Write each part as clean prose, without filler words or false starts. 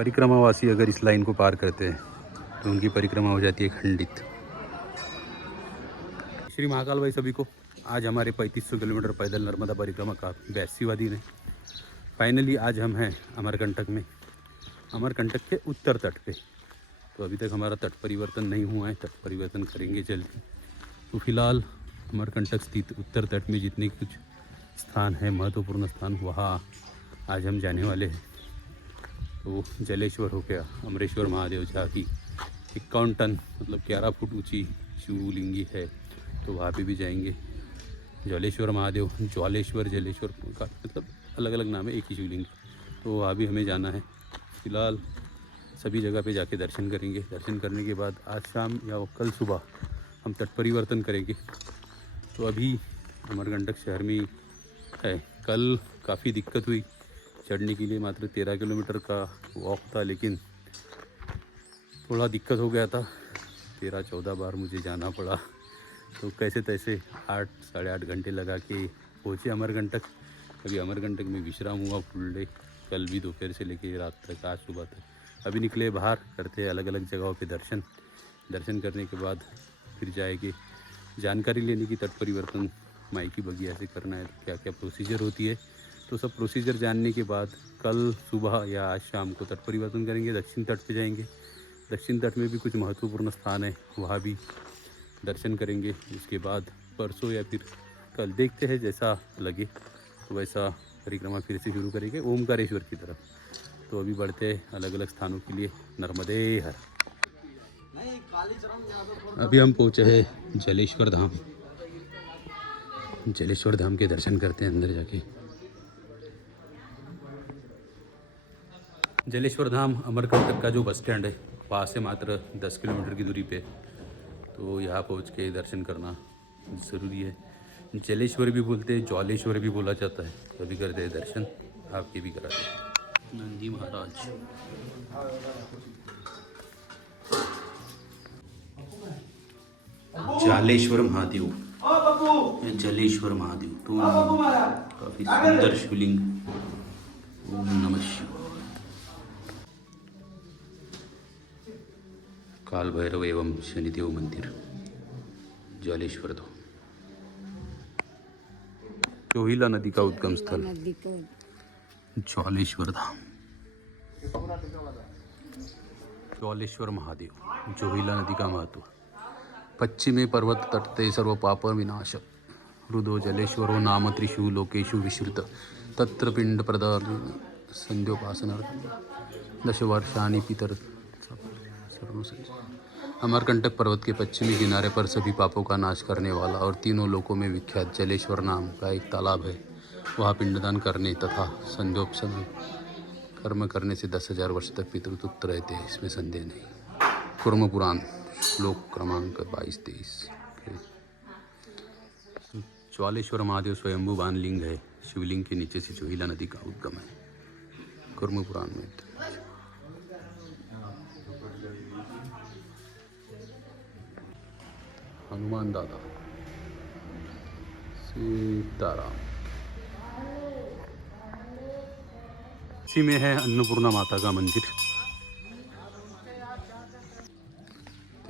परिक्रमावासी अगर इस लाइन को पार करते हैं तो उनकी परिक्रमा हो जाती है खंडित। श्री महाकाल भाई सभी को, आज हमारे 3500 किलोमीटर पैदल नर्मदा परिक्रमा का 82वां दिन है। फाइनली आज हम हैं अमरकंटक में, अमरकंटक के उत्तर तट पे। तो अभी तक हमारा तट परिवर्तन नहीं हुआ है, तट परिवर्तन करेंगे जल्दी। तो फिलहाल अमरकंटक स्थित उत्तर तट में जितने कुछ स्थान है, महत्वपूर्ण स्थान, वहाँ आज हम जाने वाले हैं। तो जलेश्वर हो गया, अमरेश्वर महादेव जहाँ की 51 टन मतलब 11 फुट ऊंची शिवलिंगी है, तो वहाँ पे भी जाएंगे। जलेश्वर महादेव, ज्वालेश्वर, जलेश्वर का मतलब अलग अलग नाम है, एक ही शिवलिंग, तो वहाँ भी हमें जाना है। फिलहाल सभी जगह पे जाके दर्शन करेंगे। दर्शन करने के बाद आज शाम या कल सुबह हम तट परिवर्तन करेंगे। तो अभी अमरकंटक शहर में है। कल काफ़ी दिक्कत हुई चढ़ने के लिए, मात्र 13 किलोमीटर का वॉक था, लेकिन थोड़ा दिक्कत हो गया था। 13-14 बार मुझे जाना पड़ा, तो कैसे तैसे 8 साढ़े 8 घंटे लगा के पहुँचे अमरकंटक। अभी अमरकंटक में विश्राम हुआ फुल डे, कल भी दोपहर से लेके रात तक, आज सुबह तक। अभी निकले बाहर, करते हैं अलग अलग जगहों पे दर्शन। दर्शन करने के बाद फिर जाएंगे जानकारी लेने की, तट परिवर्तन माइकी बगिया से करना है तो क्या क्या प्रोसीजर होती है। तो सब प्रोसीजर जानने के बाद कल सुबह या आज शाम को तट परिवर्तन करेंगे, दक्षिण तट पे जाएंगे। दक्षिण तट में भी कुछ महत्वपूर्ण स्थान है, वहाँ भी दर्शन करेंगे। उसके बाद परसों या फिर कल देखते हैं, जैसा लगे तो वैसा परिक्रमा फिर से शुरू करेंगे ओमकारेश्वर की तरफ। तो अभी बढ़ते हैं अलग अलग स्थानों के लिए। नर्मदे हर। अभी हम पहुँचे हैं जलेश्वर धाम। जलेश्वर धाम के दर्शन करते हैं अंदर जाके। जलेश्वर धाम अमरकंटक का जो बस स्टैंड है, वहाँ से मात्र 10 किलोमीटर की दूरी पे, तो यहाँ पहुँच के दर्शन करना ज़रूरी है। जलेश्वर भी बोलते हैं, ज्वालेश्वर भी बोला जाता है। तो अभी करते हैं दर्शन, आपके भी करा दें। नंदी महाराज, जालेश्वर महादेव, जलेश्वर महादेव, तो काफ़ी सुंदर शिवलिंग। ओम नमः शिवाय। काल भैरव एवं शनिदेव मंदिर, जलेश्वर धाम, जोहिला नदी का उद्गम स्थल, ज्वालेश्वर धाम। ज्वालेश्वर महादेव, जोहिला नदी का महत्व। पश्चिमे पर्वत तटते सर्व पाप विनाशक, हृदो जलेश्वरो नाम त्रिषु लोकेषु विश्रुत, तत्र पिंड प्रदान संध्योपासनार्थं 10 वर्षाणि पितर सर्व संजय। अमरकंटक पर्वत के पश्चिमी किनारे पर सभी पापों का नाश करने वाला और तीनों लोकों में विख्यात जलेश्वर नाम का एक तालाब है। वहाँ पिंडदान करने तथा संध्योपासन कर्म करने से 10,000 वर्ष तक पितृ तृप्त रहते हैं, इसमें संदेह नहीं। कुर्म पुराण श्लोक क्रमांक 22-23। ज्वालेश्वर महादेव स्वयंभू बाणलिंग है, शिवलिंग के नीचे से जोहिला नदी का उद्गम है, कुर्म पुराण में। हनुमान दादा, सीताराम। इसी में है अन्नपूर्णा माता का मंदिर।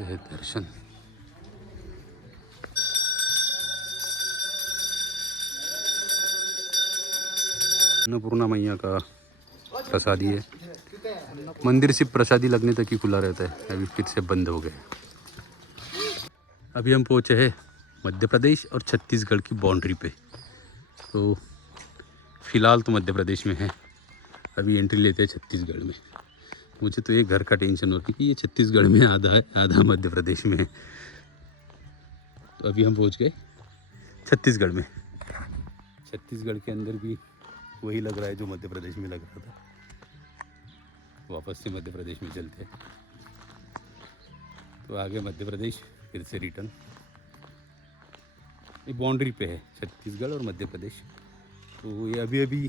है दर्शन। अन्नपूर्णा मैया का प्रसादी है। मंदिर सिर्फ प्रसादी लगने तक ही खुला रहता है, अभी फिर से बंद हो गया। अभी हम पहुँचे हैं मध्य प्रदेश और छत्तीसगढ़ की बाउंड्री पे। तो फिलहाल तो मध्य प्रदेश में है, अभी एंट्री लेते हैं छत्तीसगढ़ में। मुझे तो एक घर का टेंशन होती है कि ये छत्तीसगढ़ में आधा है, आधा मध्य प्रदेश में है। तो अभी हम पहुंच गए छत्तीसगढ़ में। छत्तीसगढ़ के अंदर भी वही लग रहा है जो मध्य प्रदेश में लग रहा था। वापस से मध्य प्रदेश में चलते हैं, तो आगे मध्य प्रदेश, फिर से रिटर्न। ये बाउंड्री पे है छत्तीसगढ़ और मध्य प्रदेश। तो ये अभी अभी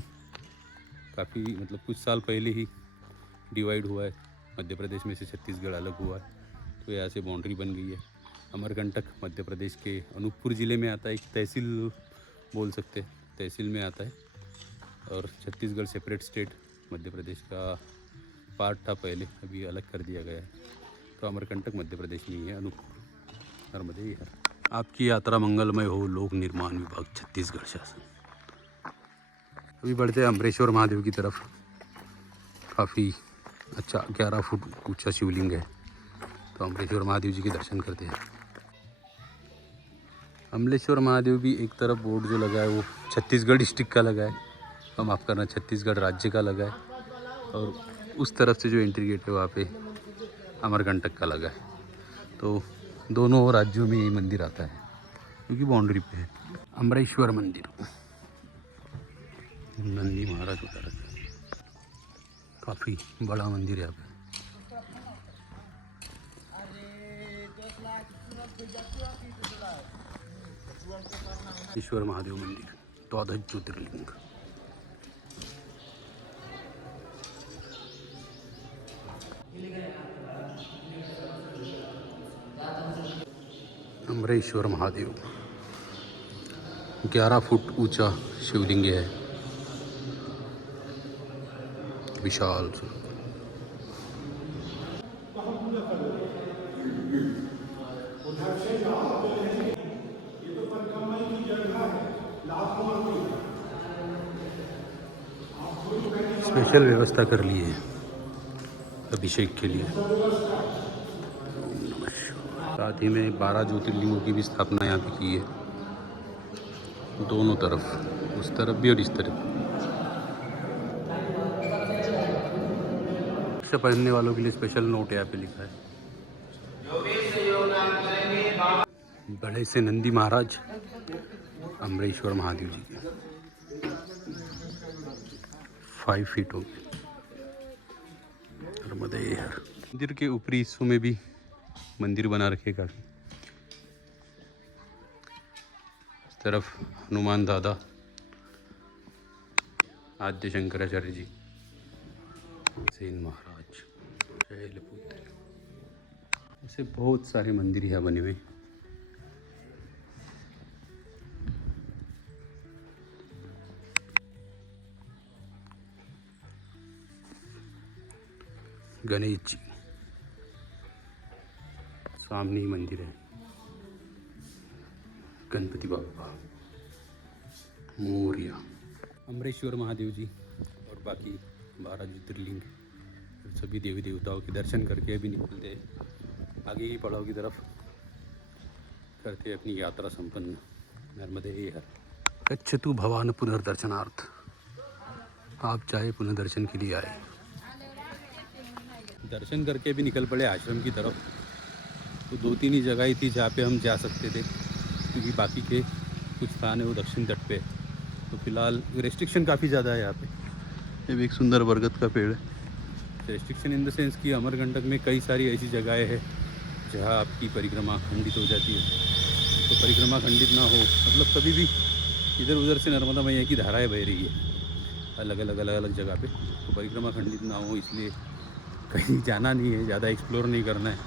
काफ़ी मतलब कुछ साल पहले ही डिवाइड हुआ है, मध्य प्रदेश में से छत्तीसगढ़ अलग हुआ है, तो यहाँ से बाउंड्री बन गई है। अमरकंटक मध्य प्रदेश के अनूपपुर ज़िले में आता है, एक तहसील बोल सकते हैं, तहसील में आता है। और छत्तीसगढ़ सेपरेट स्टेट, मध्य प्रदेश का पार्ट था पहले, अभी अलग कर दिया गया है। तो अमरकंटक मध्य प्रदेश में ही है, अनूपपुर नर्मदे हर। आपकी यात्रा मंगलमय हो। लोक निर्माण विभाग छत्तीसगढ़ शासन। अभी बढ़ते हैं अमरेश्वर महादेव की तरफ। काफ़ी अच्छा 11 फुट ऊंचा शिवलिंग है। तो अमरेश्वर महादेव जी के दर्शन करते हैं। अमलेश्वर महादेव भी एक तरफ बोर्ड जो लगा है वो छत्तीसगढ़ डिस्ट्रिक्ट का लगा है, हम माफ़ करना छत्तीसगढ़ राज्य का लगा है। और उस तरफ से जो एंट्री गेट है वहाँ पे अमरकंटक का लगा है। तो दोनों राज्यों में ये मंदिर आता है क्योंकि बाउंड्री पे है। अमरेश्वर मंदिर, नंदी महाराज उतारा है। काफ़ी बड़ा मंदिर है यहाँ पे। ईश्वर महादेव मंदिर 12 ज्योतिर्लिंग। अमरेश्वर महादेव 11 फुट ऊंचा शिवलिंग है, विशाल स्वरूप। स्पेशल व्यवस्था कर ली है अभिषेक के लिए। साथ ही में 12 ज्योतिर्लिंगों की भी स्थापना यहाँ पे की है, दोनों तरफ, उस तरफ भी और इस तरफ। से पहनने वालों के लिए स्पेशल नोट यहाँ पे लिखा है। बड़े से नंदी महाराज अमरेश्वर महादेव जी के 5 फीट हो गए। नर्मदे हर। मंदिर के ऊपरी हिस्सों में भी मंदिर बना रखे काफी। इस तरफ हनुमान दादा, आद्य शंकराचार्य जी, सेन महाराज, शैलपुत्री, ऐसे बहुत सारे मंदिर यहाँ बने हुए। गणेश जी सामने ही मंदिर है। गणपति बाप्पा, मोरिया। अमरेश्वर महादेव जी और बाकी 12 ज्योतिर्लिंग सभी देवी देवताओं के दर्शन करके अभी निकलते हैं आगे की पड़ाव की तरफ, करते अपनी यात्रा संपन्न। नर्मदे हर। गच्छतु भवान पुनर्दर्शनार्थ। आप चाहे पुनः दर्शन के लिए आए। दर्शन करके भी निकल पड़े आश्रम की तरफ। तो 2-3 ही जगह ही थी जहाँ पे हम जा सकते थे, क्योंकि बाकी के कुछ स्थान है वो दक्षिण तट पे। तो फिलहाल रेस्ट्रिक्शन काफ़ी ज़्यादा है यहाँ पे। ये एक सुंदर बरगद का पेड़ है। रेस्ट्रिक्शन इन द सेंस कि अमरकंटक में कई सारी ऐसी जगहें हैं जहाँ आपकी परिक्रमा खंडित हो जाती है। तो परिक्रमा खंडित ना हो, मतलब कभी भी इधर उधर से नर्मदा मैया की धाराएँ बह रही है अलग अलग जगह पे, तो परिक्रमा खंडित ना हो, इसलिए कहीं जाना नहीं है, ज़्यादा एक्सप्लोर नहीं करना है।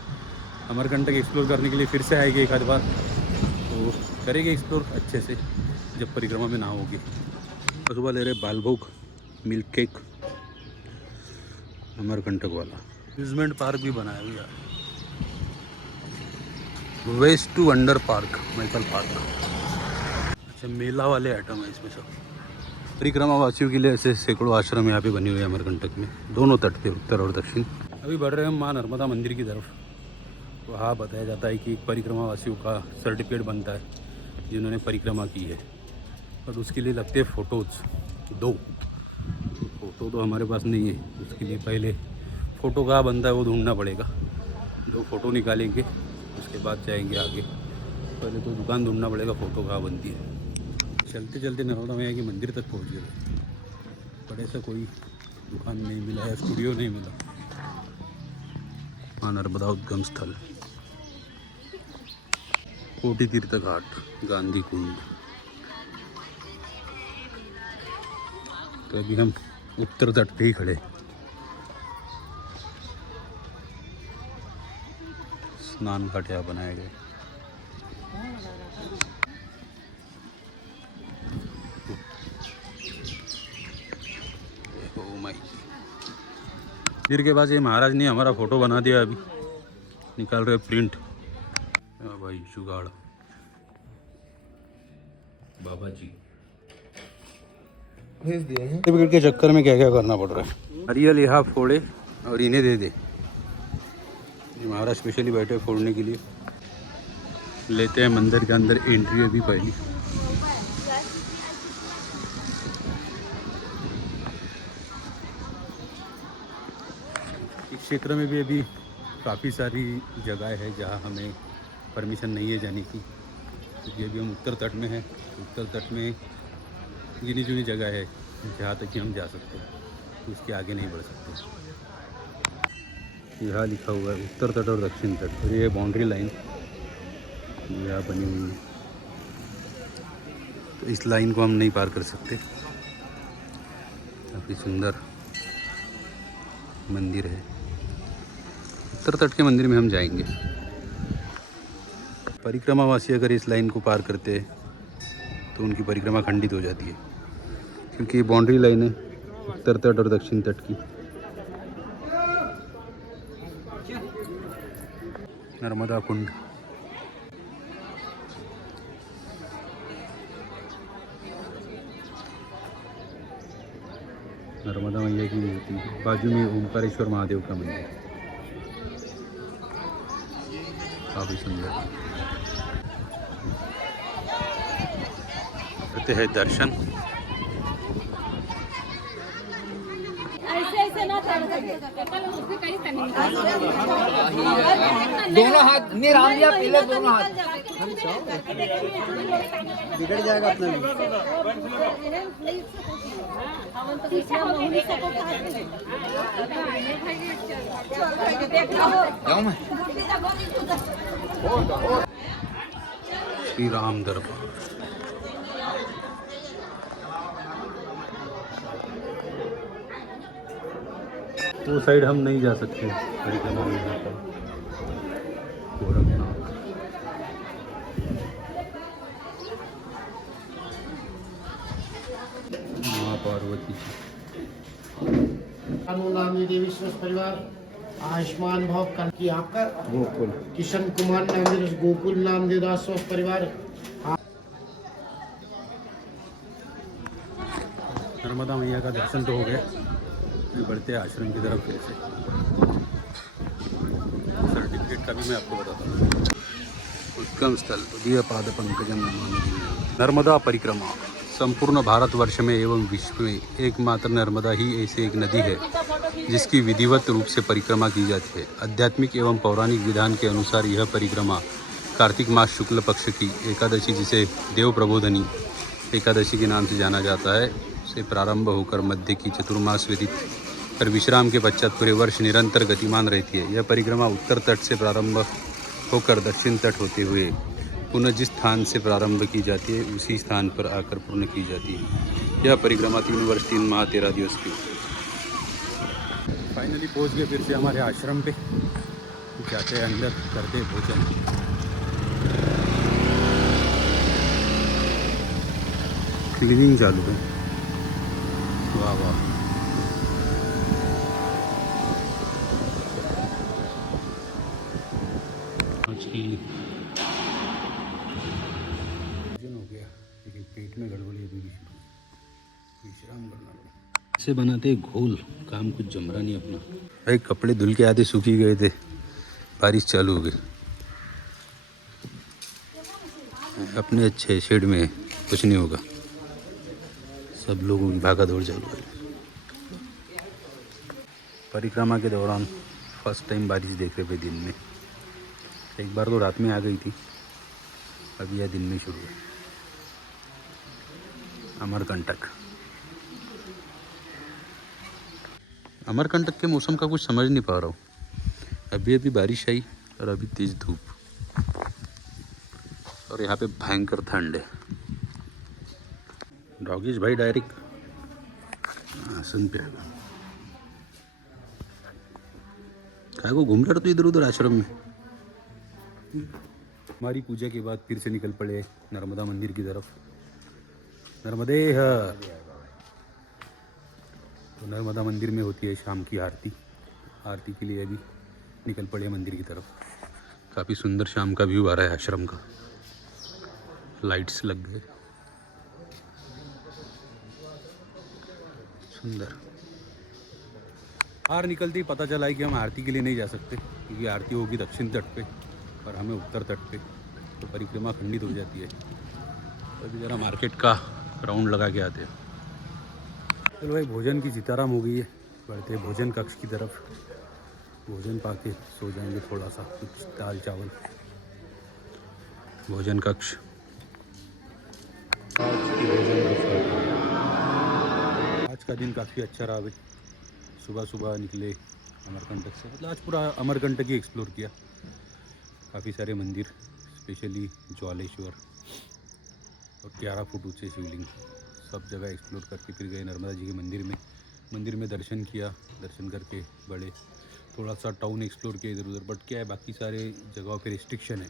अमरकंटक एक्सप्लोर करने के लिए फिर से आएगी एक आध बार, तो करेंगे एक्सप्लोर अच्छे से जब परिक्रमा में ना होगी। सुबह ले रहे बालभोग मिल्क केक, अमरकंटक वाला। अम्यूजमेंट पार्क भी बनाया हुआ है, waste to wonder park, Maikal park. अच्छा, मेला वाले आइटम है इसमें सब। परिक्रमा वासियों के लिए ऐसे सैकड़ों आश्रम यहाँ पे बने हुए हैं अमरकंटक में, दोनों तट पे, उत्तर और दक्षिण। अभी बढ़ रहे हैं हम माँ नर्मदा मंदिर की तरफ। वहाँ बताया जाता है कि परिक्रमा वासियों का सर्टिफिकेट बनता है जिन्होंने परिक्रमा की है, और उसके लिए लगते हैं फ़ोटोज़ 2। फ़ोटो तो हमारे पास नहीं है, उसके लिए पहले फ़ोटो कहाँ बनता है वो ढूंढना पड़ेगा। 2 फ़ोटो निकालेंगे, उसके बाद जाएंगे आगे। पहले तो दुकान ढूंढना पड़ेगा फ़ोटो कहाँ बनती है। चलते चलते नर्मदा मैया के मंदिर तक पहुँच गए, पर ऐसा कोई दुकान नहीं मिला या स्टूडियो नहीं मिला। हाँ, नर्मदा उद्गम स्थल, कोटि तीर्थ घाट, गांधी कुंड। तो अभी हम उत्तर तट पे ही खड़े। स्नान घाट यहाँ बनाए गए। मंदिर के पास ये महाराज ने हमारा फोटो बना दिया, अभी निकाल रहे प्रिंट। भाई जुगाड़ बाबा जी भेज दिए हैं। सर्टिफिकेट के चक्कर में क्या क्या करना पड़ रहा है। नारियल यहाँ फोड़े और इन्हें दे दे। ये महाराज स्पेशली बैठे फोड़ने के लिए। लेते हैं मंदिर के अंदर एंट्री अभी पहली। इस क्षेत्र में भी अभी काफ़ी सारी जगह है जहाँ हमें परमिशन नहीं है जाने की, क्योंकि अभी हम उत्तर तट में हैं। उत्तर तट में गिनी चुनी जगह है जहाँ तक कि हम जा सकते हैं, तो उसके आगे नहीं बढ़ सकते। यहाँ लिखा हुआ है उत्तर तट और दक्षिण तट, और ये बाउंड्री लाइन यहाँ बनी हुई है, तो इस लाइन को हम नहीं पार कर सकते। काफ़ी सुंदर मंदिर है। उत्तर तट के मंदिर में हम जाएंगे। परिक्रमावासी अगर इस लाइन को पार करते हैं तो उनकी परिक्रमा खंडित हो जाती है, क्योंकि ये बाउंड्री लाइन है उत्तर तट और दक्षिण तट की। नर्मदा कुंड, नर्मदा मैया की मूर्ति, बाजू में ओमकारेश्वर महादेव का मंदिर, काफ़ी सुंदर। करते हैं दर्शन। दोनों हाथ नहीं राम दिया पहले, दोनों हाथ बिगड़ जाएगा अपना भी। श्री राम दरबार। वो साइड हम नहीं जा सकते परिक्रमा में, यहाँ पर गोरखनाथ। माँ पार्वती नामी देवी स्वस्थ परिवार आयुष्मान भव कल की आपका गोकुल। किशन कुमार नामदेव गोकुल नामदेव दास स्वस्थ परिवार। नर्मदा मैया का दर्शन तो हो गया, बढ़ते हैं आश्रम की तरफ फिर से। सर्टिफिकेट का भी मैं आपको बताता हूँ। उद्गम स्थल उदय पाद पंकजम नमामि। नर्मदा परिक्रमा संपूर्ण भारतवर्ष में एवं विश्व में एकमात्र नर्मदा ही ऐसी एक नदी है जिसकी विधिवत रूप से परिक्रमा की जाती है। आध्यात्मिक एवं पौराणिक विधान के अनुसार यह परिक्रमा कार्तिक मास शुक्ल पक्ष की एकादशी, जिसे देव प्रबोधनी एकादशी के नाम से जाना जाता है, से प्रारंभ होकर मध्य की चतुर्मास व्यतीत कर विश्राम के पश्चात पूरे वर्ष निरंतर गतिमान रहती है। यह परिक्रमा उत्तर तट से प्रारंभ होकर दक्षिण तट होते हुए पुनः जिस स्थान से प्रारंभ की जाती है उसी स्थान पर आकर पूर्ण की जाती है। यह परिक्रमा 3 वर्ष 3 माह 13 दिवस की। फाइनली पहुंच गए फिर से हमारे आश्रम पे। जाते हैं अंदर, करते भोजन। क्लीनिंग चालू है। वाह वाह। भोजन हो गया, लेकिन पेट में गड़बड़ी अभी भी, विश्राम करना पड़ा। से बनाते घोल, काम कुछ जम रहा नहीं अपना। भाई कपड़े धुल के आधे सूख ही गए थे, बारिश चालू हो गई। अपने अच्छे शेड में कुछ नहीं होगा, सब लोगों की भागा दौड़ चालू है। परिक्रमा के दौरान फर्स्ट टाइम बारिश देख रहे थे दिन में। एक बार तो रात में आ गई थी, अभी यह दिन में शुरू है। अमरकंटक, अमरकंटक के मौसम का कुछ समझ नहीं पा रहा हूँ। अभी अभी बारिश आई और अभी तेज धूप, और यहाँ पे भयंकर ठंड है। डॉगीज भाई डायरेक्ट आसन पे आएगा। काय को घूम रहा तो इधर उधर आश्रम में। हमारी पूजा के बाद फिर से निकल पड़े नर्मदा मंदिर की तरफ। नर्मदे हर। तो नर्मदा मंदिर में होती है शाम की आरती, आरती के लिए अभी निकल पड़े मंदिर की तरफ। काफ़ी सुंदर शाम का व्यू आ रहा है आश्रम का, लाइट्स लग गए, सुंदर। बाहर निकलते ही पता चला है कि हम आरती के लिए नहीं जा सकते, क्योंकि आरती होगी दक्षिण तट पे और हमें उत्तर तट पे, तो परिक्रमा खंडित हो जाती है। तो अभी ज़रा मार्केट का राउंड लगा के आते हैं। चलो भाई, भोजन की सीताराम हो गई है, बढ़ते हैं भोजन कक्ष की तरफ। भोजन पाके सो जाएंगे, थोड़ा सा कुछ दाल चावल। भोजन कक्ष आज का दिन काफ़ी अच्छा रहा भाई। सुबह सुबह निकले अमरकंटक से, मतलब आज पूरा अमरकंटक ही एक्सप्लोर किया। काफ़ी सारे मंदिर, स्पेशली ज्वालेश्वर और 11 फुट ऊंचे शिवलिंग, सब जगह एक्सप्लोर करके फिर गए नर्मदा जी के मंदिर में। मंदिर में दर्शन किया, दर्शन करके बड़े थोड़ा सा टाउन एक्सप्लोर किया इधर उधर। बट क्या है, बाकी सारे जगहों पे रिस्ट्रिक्शन है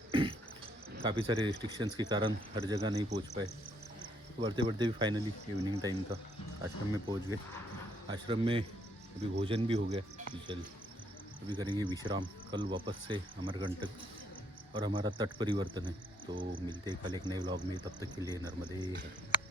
काफ़ी सारे रिस्ट्रिक्शंस के कारण हर जगह नहीं पहुंच पाए। तो बढ़ते बढ़ते भी फाइनली इवनिंग टाइम था, आश्रम में पहुंच गए। आश्रम में अभी भोजन भी हो गया, चल अभी करेंगे विश्राम। कल वापस से अमरकंटक और हमारा तट परिवर्तन है। तो मिलते हैं कल एक नए व्लॉग में, तब तक के लिए नर्मदे हर।